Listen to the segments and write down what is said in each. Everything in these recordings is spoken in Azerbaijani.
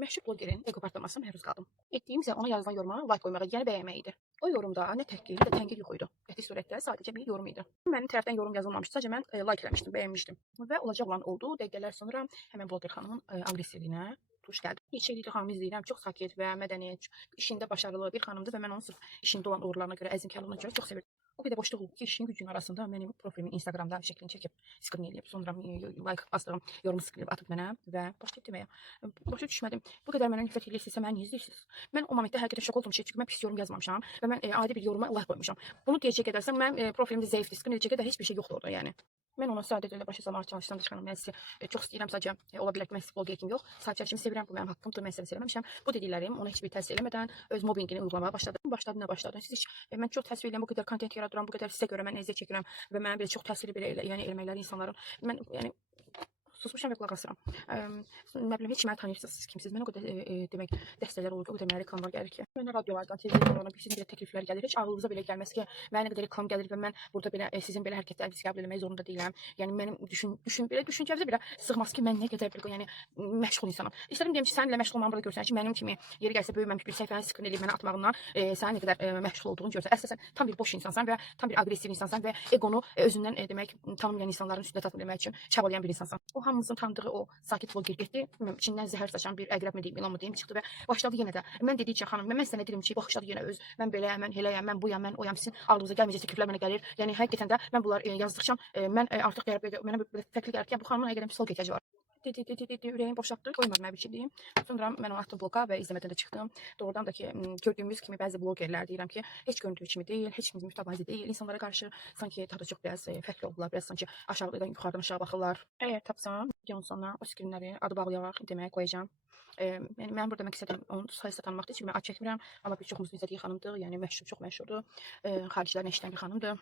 Məşhur blogerin ego partlamasına məruz qaldım. Etdiyim isə ona yazılan yoruma like qoymaq idi, yəni bəyənmək idi. O yorumda nə təhqir, nə də tənqid yox idi. Qəti surətdə sadəcə bir yorum idi. Mənim tərəfdən yorum yazılmamışdı, sadəcə mən like eləmişdim, bəyənmişdim. Və olacaq olan oldu. Dəqiqələr sonra həmin bloger xanımın aqressivliyinə tuş gəldi. Neçə ildir xanımı izləyirəm, çox sakit və mədəni, işində başarılı bir xanımdır və mən onu sırf işində olan uğurlarına görə, əzmkarlığına görə çox sevirdim. O qədər boşluq oldu ki, işin gücün arasında mənim profilimin Instagramda şəklini çəkib, skrin eləyib, sonra like bastığım yorumu skrinləyib atıb mənə və başlayıb deməyə. Başa düşmədim. Bu qədər mənə nifrət eləyirsizsə, məni niyə izləyirsiniz? Mən o momentdə həqiqətən şok oldum, çünki mən pis yorum yazmamışam və mən adi bir yoruma like qoymuşam. Bunu deyəcək qədərsə mənim profilimdə zəifdir, skrin edəcək qədər heç bir şey yoxdur orada, yəni. Mən ona sadəcə elə başa salmağa çalışdım, çıxanım. Mən sizi çox istəyirəm, sadəcə ola bilər ki, mən sizi bloger kimi yox, sadəcə kimi sevirəm, bu mənim haqqımdır, mən sizi sevməmişəm. Bu dediklərim ona heç bir təsir eləmədən öz mobbingini uygulamaya başladı. Başladı, nə başladı? Siz heç mən çox təsvir edirəm, bu qədər kontent yaradıram, bu qədər sizə görə mən əziyyət çəkirəm və mənə belə çox təsirli belə yəni erməkləri insanların mən yəni susmuşam və qulaq asıram. Nə bilim, heç məni tanıyırsınız, siz kimsiniz? Mən o qədər demək dəstələr olur ki, o qədər mənə reklamlar gəlir ki, mənə radiolardan, televizorlardan sizin belə təkliflər gəlir. Heç ağlınıza belə gəlməz ki, mənə nə qədər reklam gəlir və mən burada belə sizin belə hərəkətlərinizi qəbul etmək zorunda deyiləm. Yəni mənim belə düşüncəmizə belə sığmaz ki, mən nə qədər belə yəni məşğul insanam. İstədim deyim ki, sən ilə məşğul olmağımı burada görsən ki, mənim kimi yeri gəlsə böyüməmiş bir səhifəni skrin edib mənə atmağından sənin nə qədər məşğul olduğunu görsən. Əslində sən tam bir boş insansan və tam bir aqressiv insansan və egonu özündən demək tanımayan insanların üstünə tatmaq üçün çabalayan bir insansan. O hamımızın tanıdığı o sakit bloger getdi. İçindən zəhər saçan bir əqrəb mi deyim, ilan mı deyim, çıxdı və başladı yenə də. Mən dedikcə xanım, mən sənə deyirəm ki, başladı yenə öz. Mən beləyəm, mən eləyəm, mən buyam, mən oyam. Sizin ağlınıza gəlməyəcək təkliflər mənə gəlir. Yəni həqiqətən də mən bunlar yazdıqca mən artıq mənə təklik gəlir ki, bu xanımın həqiqətən psixoloq ehtiyacı var. Ürəyim boşaltdı, qoymadım mən bir şey deyim. Sonra mən onu atdım bloqa və izləmədən də çıxdım. Doğrudan da ki, gördüyümüz kimi bəzi blogerlər deyirəm ki, heç göründüyü kimi deyil, heç kimimiz mütəvazi deyil. İnsanlara qarşı sanki daha da çox biraz fərqli oldular, biraz sanki aşağıdan yuxarıdan aşağı baxırlar. Əgər tapsam, videonun sonuna o skrinləri adı bağlayaraq deməyə qoyacağam. Yəni mən burada məqsədim onun sayısı tanınmaqdır, çünki mən ad çəkmirəm, amma bir çoxumuzun izlədiyi xanımdır, yəni məşhur, çox məşhurdur. Xaricilərin eşidən bir xanımdır.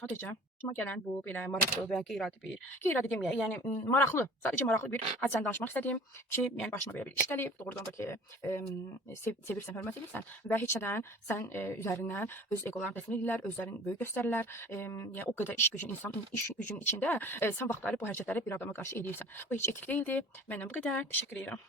Sadəcə başıma gələn bu belə maraqlı və qeyri-adi deməyək, yəni maraqlı, sadəcə maraqlı bir hadisəni danışmaq istədim ki, yəni başıma belə bir iş gəlib, doğrudan da ki, sevirsən, hörmət edirsən və heç nədən sən üzərindən öz eqolarını dəfn edirlər, özlərini böyük göstərirlər. Yəni o qədər iş gücünün içində sən vaxtları bu hərəkətləri bir adama qarşı edirsən. Bu heç etik deyildi. Məndən bu qədər. Təşəkkür edirəm.